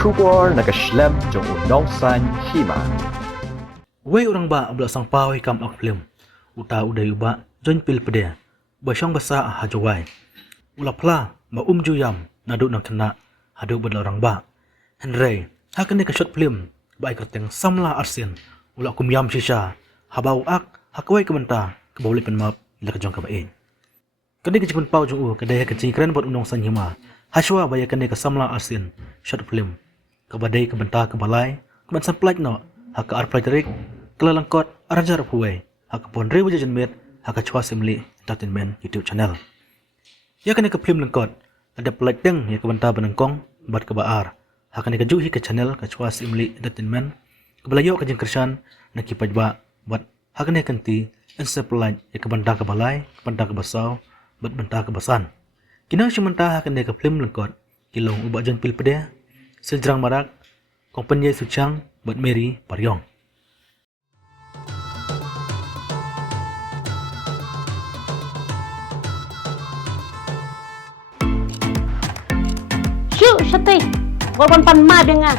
kubor nakaslem jong unongsan Hima. Wei orang ba abla sang pawai kam ak film. Uta udai uba Joinpil pede. Basyong basa hajawai. Ula pla ba juyam Naduh nang kena hadu badla orang ba. Hynrei hakan ka short film ba ikerteng Samla Arsien. Ula kumyam Shisha. Habau ak hakwai kebenta kebawli penmap ila kejong ka bae. Kani ke jipun pau jung kadai ka cikren bot unongsan Hima. Haswa ba yakane ka Samla Arsien short film. Kabadai kebenta kebalai keban samplaj no haka arpajrik kelalangkot arajar puai haka pon rewu jajanmet haka chwa simli entertainment YouTube channel. Ya kani ke film lengkot ada pelaj deng ya kebenta benengkong bat ke baar haka ni ke juhi ke channel ke chwa simli entertainment kebelayo ke jengkersan na kipaj ba bat haka ni kanti ense pelaj ya kebenta ke balai kebenta ke basau bat benta ke basan. Kina simenta haka ni ke film lengkot kilong ubak Joinpil pede sejrang marak kompanya sucang bat Mary Paryong. Syuk syatay, walaupun pan ma dengar.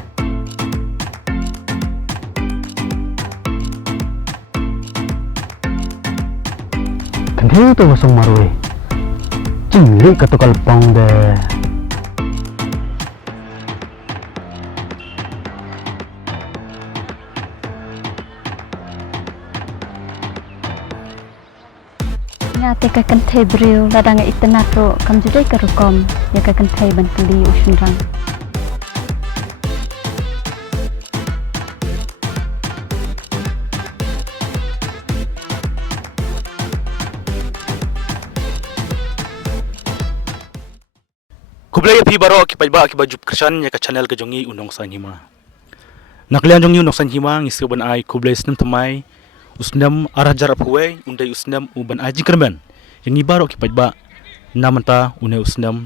Kenapa tu masuk marui? Cingli ketukal pong deh. Ngate ka kantay bril ladang itenato kam judai ka rukom ya ka kantay bantuli usunrang. Kublay pi baro ki pajba ki baju kersan ya ka channel ke jongi unongsan Hima. Naklian jongi unongsan Hima ngisi ban ai kublay snem tamai usnam arajar puai undai usnam uban aji kerban yang ni baro ki pajba namanta une usnam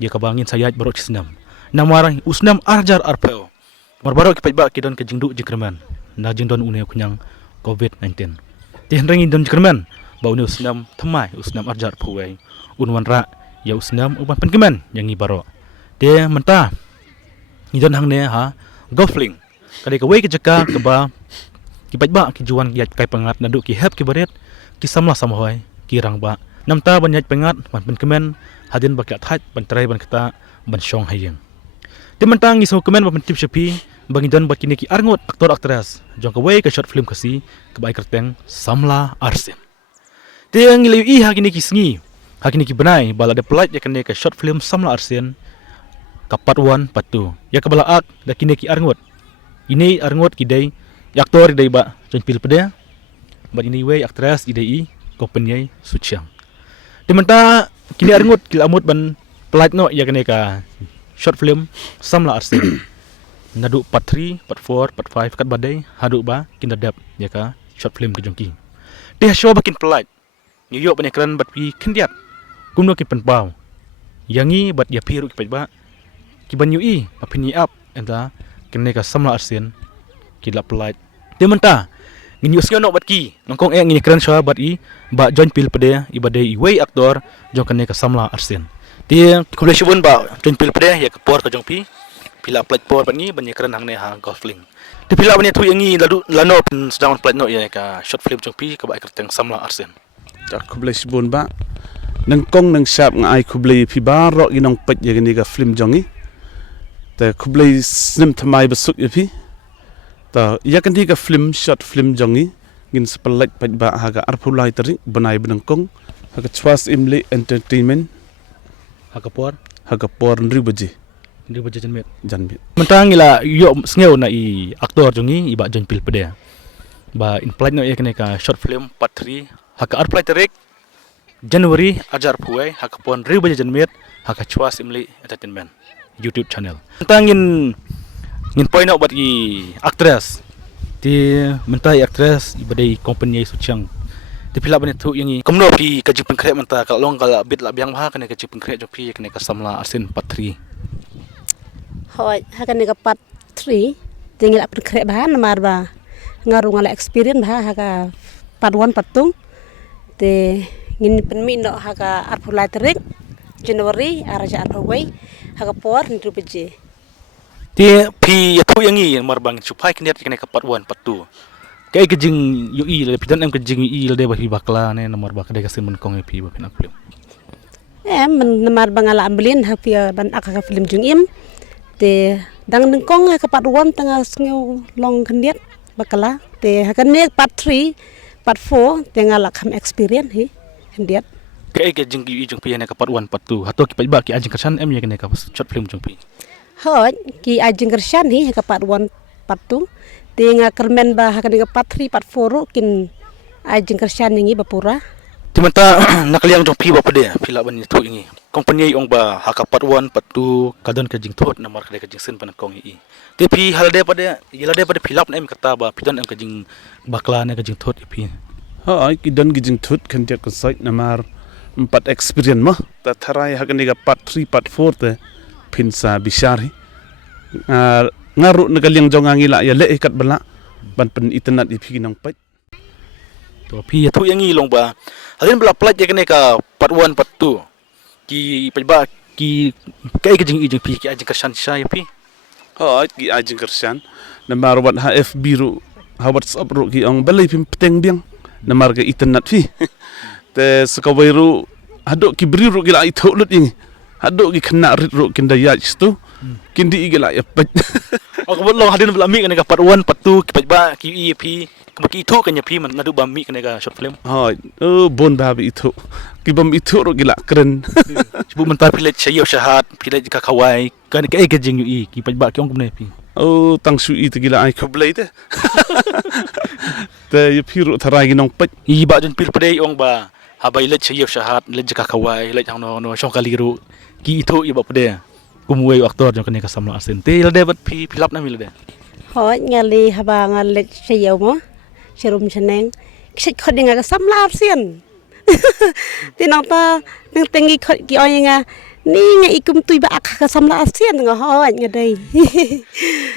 dia kabangin sayat baro cisnam namarang usnam arajar arpeo barbaro ki pajba ki don ke jingdu jikerman na jingdon une kunyang covid-19 tihan rangi don jikerman ba une usnam tamai usnam arajar puai unwan ra ya usnam uban penkeman yang ni baro dia menta ni don hang ne ha golfling kadai ka wei ke jaka ke ba ki ba ki juan ki kai pangat Naduh ki hep ki baret ki samla samhoi ki rang ba namta ban yat pangat ban kemen hadin ba ka thaj ban trai ban kata ban shong hayeng ti mentang ngi so kemen ban tip shapi bangi don ba kini ki arngot aktor aktris jong ka wei ka short film kasi ka bai kerteng Samla Arsien ti ngi leu i ha kini ki sngi ha kini ki banai bala de pelaj ya kene ka short film Samla Arsien ka part 1 part 2 ya ka bala ak da kini ki arngot ini arngot ki dai aktor idai ba Joinpil pede bat ini we aktris idai kompanya suciang dimenta kini arngut kilamut ban pelat no ya kene ka short film Samla Arsien Naduh part 3 part 4 part 5 kat badai hadu ba kinadap ya ka short film ke jongki dia show bakin pelat New York ban ekran bat pi kendiat kumno ki penpau yangi bat ya piru ki ba ki ban ui apini up enta kene ka Samla Arsien kila pelat dia menta ngini usnyo no bat ki nongkong ngini keren sha bat i ba Joinpil pede i bade i wei aktor jong kane ka Samla Arsien dia koleksion ba Joinpil pede ya ka por ka jong pi pila pelat por bat ni banyak keren hang ne ha golfling di pila bani tu yangi lalu lano pen sedang pelat no ya ka short film jong pi ka ba kerteng Samla Arsien tak koleksion ba nongkong nang sap ngai kublai pi baro ginong pet ya gini ka film jongi ta kublai snim thamai besuk ya pi ta yakan di ka film short film jongi ngin sepelek pajba haga arpulai teri banai benengkong haga chwas imli entertainment haga por nribaji janmet mentang ila yo sneu na i aktor jongi i ba Joinpil pede ba in play no yakne ka short film part 3 haga arpulai terik Januari ajar puai haga por nribaji janmet haga chwas imli entertainment YouTube channel mentangin ngin point out bat i aktris ti mentai aktris ibadai kompanya suciang ti pila bani tu yangi komno ki kaji pengkrek menta ka long kala bit la biang ha kene kaji pengkrek jopi kene ka Samla Arsien part 3 Hoi, hakan ni ka part 3 tinggal pengkrek bahan mar ba ngaru ngala experience bah haka part 1 part 2 te ngin penmi no haka arpulai terik Januari araja arpawai haka por ni rupeje Ti pi ya tu yang ni marbang supai kena kena kapat wan patu. Kai kejing UI le pidan em kejing UI le de bahi bakla ne nomor bak de kasim kong pi ba pinak film. Men namar bangala amblin hapi ban aka film jung im te dang nengkong kapat wan tengah sngeu long kendiat bakala te hakan ne part 3 part 4 tengah lakam experience hi kendiat. Kai kejing UI jung pi ne kapat wan patu. Hato ki ba ki ajing kasan em ya kena ka short film jung pi. Hoj ki ajing kersan hi kapat wan patu tinga kermen ba hakan part 3 part 4 kin ajing kersan ngi bapura. Timanta nakliang jong pi ba pade pila ban tu ingi. Company ong ba hakapat wan patu kadon kejing thot namar kade kejing sen pan kong i. Te pi halde pada yalade pada pilap na em kata ba pidan em kejing bakla ne kejing thot pi. Hai kidan gijing thut kan dia kesait namar 4 experience mah ta tharai hakan ni part 3 part 4 te pinsa bishari ngaru nakaliang jong angila ya le ikat bala ban pen internet ipi nang pai To pi tu yang ilong ba. Halin bala plat ya kene ka part 1 part 2. Ki pajba ki kai kejing i jeng pi ki ajeng kersan sha ya pi. ha ki ajing kersan namar wat HFB ru ha WhatsApp ru ki ong balai pim peteng biang namar ke internet fi te sekawai ru hadok ki beri ru gila itu lut ing hadok ki kena rit ru kinda ya tu kindi gila ya pet Aku bolong hadin bala mi kene ka part 1 part 2 ki pajba ki i pi ki itu kan ya pi man nadu ba mi kene ka short film. ha bon babi itu ki bam itu ru gila keren Cuba mentar pilet sayo syahat pilet ka kawai kan kai kejing i ki pajba ki ong kumne pi. tang su itu gila ai kublai te te ya piru tharai nong pet I ba Joinpil pade ong ba habai let sayo syahat let ka kawai let hang no shong kaliru ki itu i ba pade. Kumuwe aktor jong kene ka Samla Arsien. Te le debat pi pilap na mi le de. Hoj ngali haba ngalet sayo mo serum seneng kisik khod nga ka Samla Arsien. Tinang ta nang tengi khod ki oy nga ni nga ikum tui ba ak ka Samla Arsien nga hoj nga dei.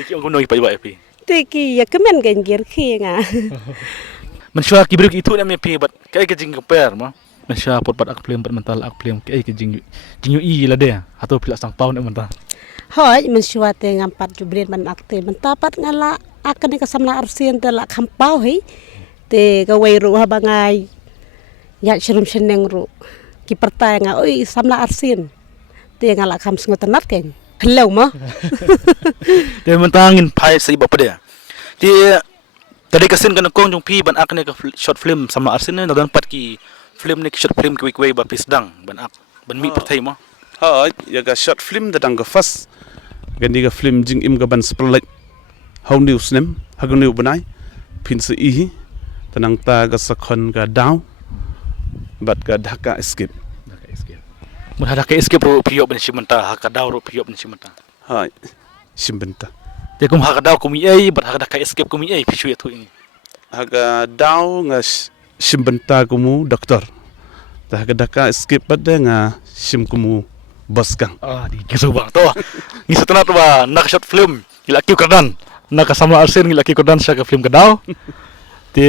Ki ong kuno i pajba pi. Te ki ya kemen gengir ki nga. Mensya ki bruk itu na mi pi bat kai kejing compare ma. Mensya pot pat ak film pat mental ak film kai kejing jing i le de. Atau pilak sang paun em mental. Hoj mensya te ngampat jubrin man akte mentapat ngala akan ka Samla Arsien te la kampau hi. Te ka wei ru haba ngai ya serum seneng ru ki pertai nga oi Samla Arsien te ngala kam sngo tenat ken hello mo Dia mentangin pai sai ba pade. Dia tadi kasin kan kong jong pi ban ak ne ka short film Samla Arsien ne dan pat ki film ne ki short film ki wei ba pisdang ban ak ban mi pertai mo. ha ya ga short film da dang ga fas gani ga film jing im ga ban split how news nem ha ga new banai pin se i tanang ta ga sakhon ga down bat ga dhaka escape Mun hada ka escape ro piyo ban simenta haka daw ro piyo ban simenta. ha simbenta Dia kum haka daw kumi ai bat haka ka escape kumi ai pisu ya tu ini. ha ga down nga simbenta kumu doktor ta ga dhaka escape bat da nga sim kumu bosgang Ah di kisu bang to. Ni setenat ba nak short film ila kiu kardan. Nak ka Samla Arsien ila kiu kardan sa ka film ka daw. Ti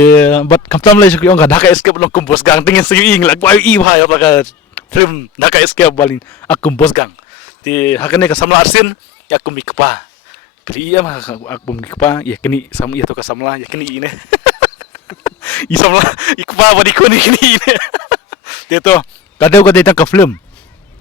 bat kamtam lai sku ong haka escape long kum bosgang tingin sa ing la kwai i ba ya ka film haka escape balin akum bosgang. Ti haka ne ka Samla Arsien ya kum ikpa. Kri ya ma akum ikpa ya kini sam ya to ka Samla ya kini ine. I Samla ikpa ba di ko ni kini ine. Ti to kadau ka ditang ka film.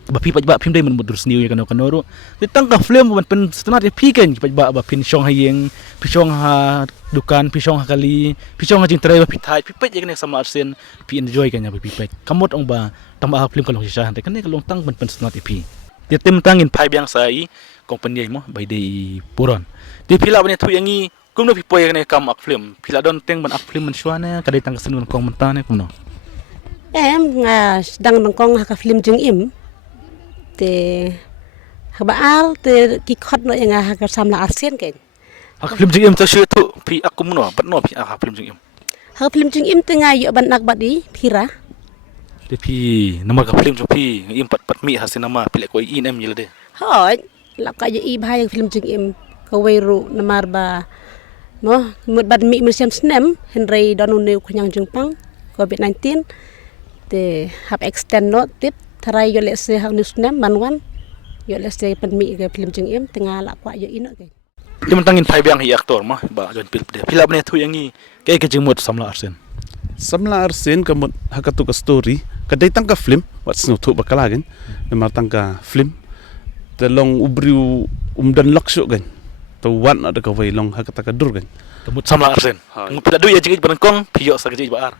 Bapi pajba film dai man mudur sniu ya kano kanoro. Ditang ka film man pen setenat ya piken pajba ba pin shong hayeng, pishong ha dukan, pishong ha kali, pishong ha jing trai ba pitai, pipet ya kene Samla Arsien pi enjoy kanya ba pipet. Kamot ong ba tambah film kalong Shisha hante kene kalong tang man pen setenat ya pi. Dia tim tangin pai biang sai company mo by day puron. Di pila bane tu yangi kum no pipoy kene kam ak film. Pila don teng ban ak film man syana kadai tang kesenun kong mentane kum no. Nga sedang nongkong haka film jung im te habaal te ki khot no nga haka Samla Arsien ken Ak film jing im ta syu tu pi akum no bat no pi ak film jing im. haka film jung im te nga yo ban nak badi phira Dia pi nama ka film jong pi im pat pat mi hasin nama pilek ko inem yele de. hoj lak ka yo i bhai film jung im ka wei ru namar ba mo mut bad mi musim snem Hynrei donu ne khanyang jung pang COVID-19 te hab extend no tip tharai yo le se ha news nem manwan yo les de penmi ke film jeng em tengah la kwa yo ino ke Dia mentangin pai biang hi aktor mah ba Joinpil dia. Pila bene tu yang ni ke jengmut Samla Arsien. Samla Arsien kamut hakatu ka story kadai tangka film wat snu tu bakalagen namar tangka film te long ubriu dan laksuk gan to wan ada ka wai long hakata ka dur gan Temut Samla Arsien. Pila du ya jengit benengkong pio sa kejit baar.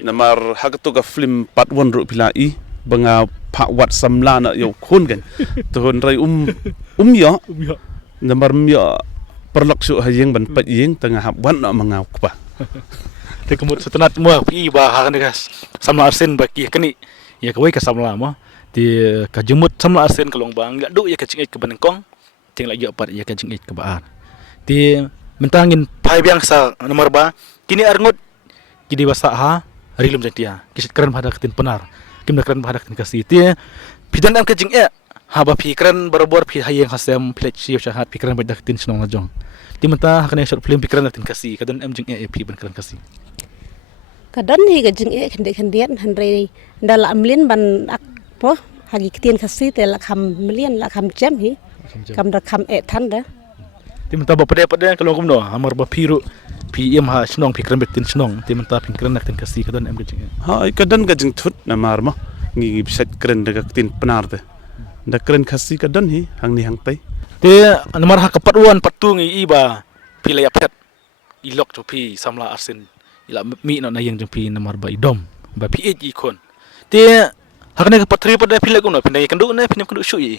namar hakatu ka film part 1 ru pilai banga pak wat Samla na yo khun gan to Hynrei yo namar myo perlaksuk hayeng ban pat yeng tengah hap wan na mangau pa. Te kemut setenat mua pi ba hakan gas Samla Arsien baki kani ya kawai ka Samla mah ti ka jemut Samla Arsien kalong bang la du ya ka cingit ke benengkong ting la yo pat ya ka cingit ke baar ti mentangin pai biang sa nomor ba kini arngut kidi basa ha rilum jantia kisit keren pada ketin penar kim keren pada ketin kasi ti pidan am ka jing ha ba pi keren barobor pi hayeng hasem pilet siu syahat pi keren pada ketin senong najong ti menta hakan short film pi keren ketin kasi kadon am jing pi ban keren kasi kadon hi ke jeng kendian Hynrei ndala amlin ban ak po hagi ketien kasi te la kham melian la kham jam hi kam da kham tan da ti menta ba pada kalau kumno amar ba piru pi em ha senong pi keren ketin senong ti menta pi keren ketin kasi kadon am jing Kadang ka jing thut namar ma ngi bisat keren daga ketin penar te da keren kasi kadon hi hang ni hang pai te nomor ha kapat wan patung iba pi la yapet ilok tu pi Samla Arsien ila mi no na yang pi nomor ba idom ba pi i kon te hakne ka patri pada pi la kuno pinai kendu na pinam kendu shu i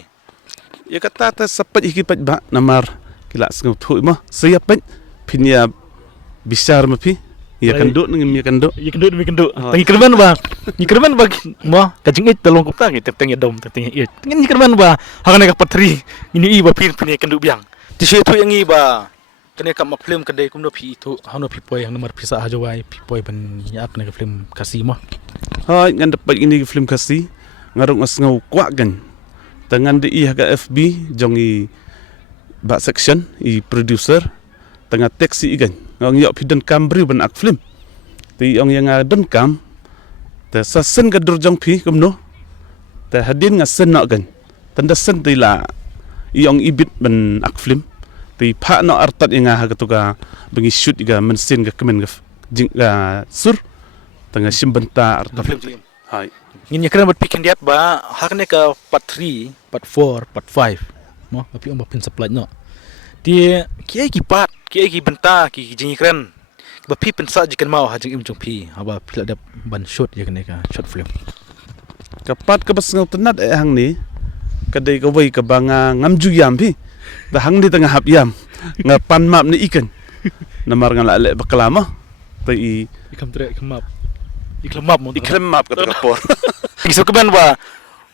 ya kata ta sapat iki pat ba namar kila sngau thu ma siap pat pinya bisar ma pi ya kendu ngi mi kendu mi kendu tangi kerman ba ni kerman ba mo ka jingit talong kupta ngi teteng ya dom teteng i ngin kerman ba hakne ka patri ini i ba pi pinai kendu biang ti shu tu yang i ba kene ka mak film kedai kumno pi itu hano pi poi yang nomor pisa hajawai pi poi ban ya kene ka film kasi mo ngan dapat ini film kasi ngarung asngau kwa gan tangan di haga FB jongi ba section i producer tengah taxi igan ngong yo pidan kambriu ban ak film ti ong yang don kam ta sasen ka dur jong pi kumno ta hadin ngasen no gan tanda sen ti la iong ibit ban ak film ti pha no artat inga ha ka bengi shoot iga mensin ga kemen ga jing ga sur tengah simbenta artat film hai ngin kena buat pikin diat ba hakne ka part 3 part 4 part 5 mo api om pin supply no dia kiai ki part kiai ki benta ki jing keren ba pi pensa jikan mau ha jing im jong pi aba pila dap ban shot ya kene ka short film kapat ka basngau tenat hang ni kadai ka wai ka banga ngamju yam pi da hang di tengah hap yam ngapan map ni ikan namar ngala le baklama tai ikam tre ikmap iklemap mo iklemap kata kapor kisah keban ba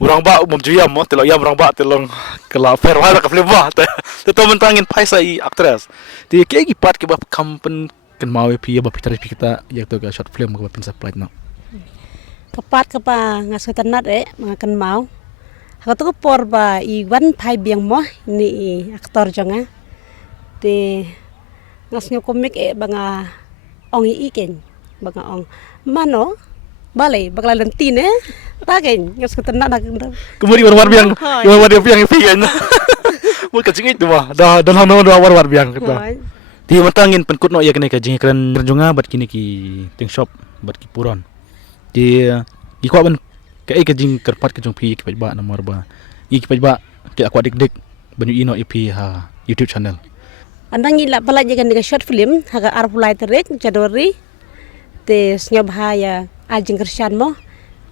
orang ba juyam mo telok yam orang ba telong kala fair wala ka film ba te to mentangin paisa i actress ti ke gi part ke ba kampen kan mau pi ba pitar pi kita ya to ga short film ka pin supply no kapat kapa ngaso tanat makan mau hakatu ko por ba i wan pai biang mo ni aktor jonga te ngasnyo komik banga ong iken banga ong mano balai bakla lentine tagen ngas ketenak nak kemuri war biang war biang pi kan mo ka jingit ba da dan hano war biang kita ti matangin penkut no ya kene ka jing keren jonga bat kini ki ting shop bat ki puron ti ki kwa ban ka jing kerpat ka jong pi ki ba nomor ba ki ba ki akwa dik banyu ino ipi ha YouTube channel andang ila pala jagan ka short film haga arpulai terek Januari te snyob haya ajing kersian mo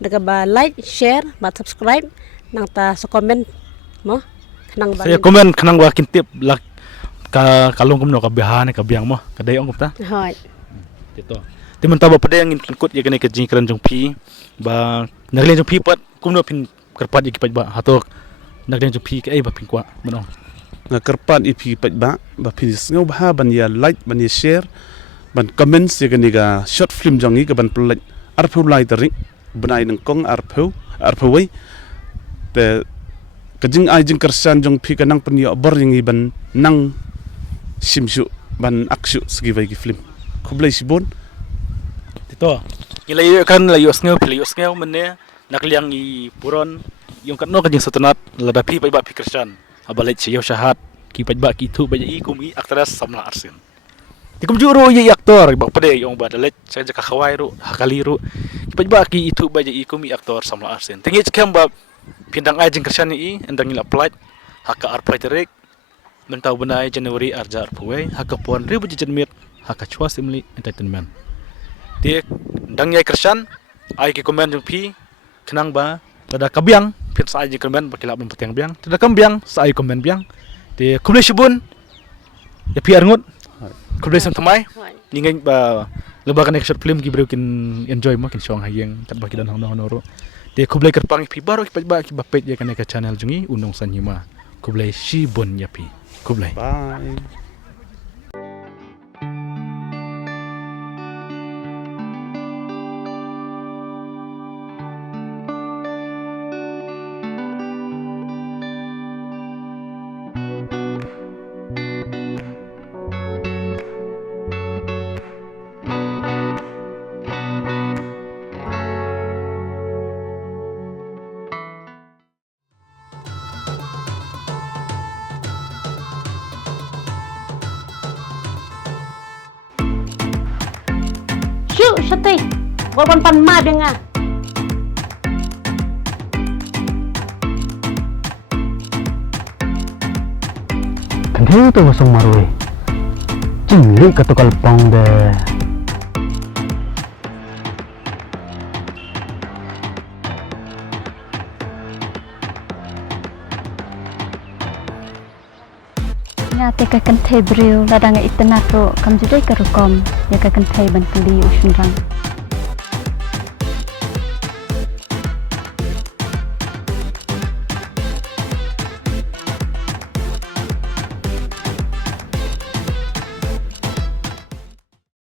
daga ba like share ba subscribe nang ta so comment mo kanang ba saya komen kanang ba kintip lak ka kalong kumno ka bihan ka biang mo kadai ong kupta hoy ito ti man taba pada yang kut ya kene ka jing keren jong pi ba naglen jong pi pat kumno pin kerpat iki pat ba hatok naglen jong pi ka ba pin kwa manong nga kerpat ipi pat ba pin ngau ba ban ya like ban ya share ban comments ya kani ga short film jongi ka ban plek arpu lai tering benai nang kong arpu wei te kajing ai jing kersan jong pi kanang penyo bor yang iban nang simsu ban aksu segi vai ki film kublai sibon ito ilayo kan layo sngew menne nakliang i puron yung kanno kajing satanat lada pi pai ba pi Kristen abalit siyo syahat ki pai ba ki tu ba i kumi aktras Samla Arsien tikum juro ye aktor ba pade yung badalet saya jaka khawai ru hakaliru ki pai ba ki itu ba i kumi aktor Samla Arsien tingi ckem ba pindang ai jing Kristen i endang ila plat haka ar platerik mentau benai Januari arjar puai haka puan ribu jenmit haka chua simli entertainment dia dang yai Kristen ai ki komen jung pi kenang ba tada kabiang pin sa ai komen bakila ben petiang biang tada kambiang sa ai komen biang de kublai shibun ya pi arngut kublai sam thamai ningai ba leba kan short film ki breukin enjoy ma kin shong hayeng tat ba kidan hono honoro de kublai kerpang pi baro ki ba ki bapet ya kan ka channel jungi unong san Hima kublai shibun ya pi kublai Bye. Syuk syatay. Korban pan ma denga. Kan thế tôi mà sông mà rồi chỉnh lý cả tôi còn bóng để Ngate ka kan thai breu ladang itna ro kam judai ka rukom ya ka kan thai ban puli ushun rang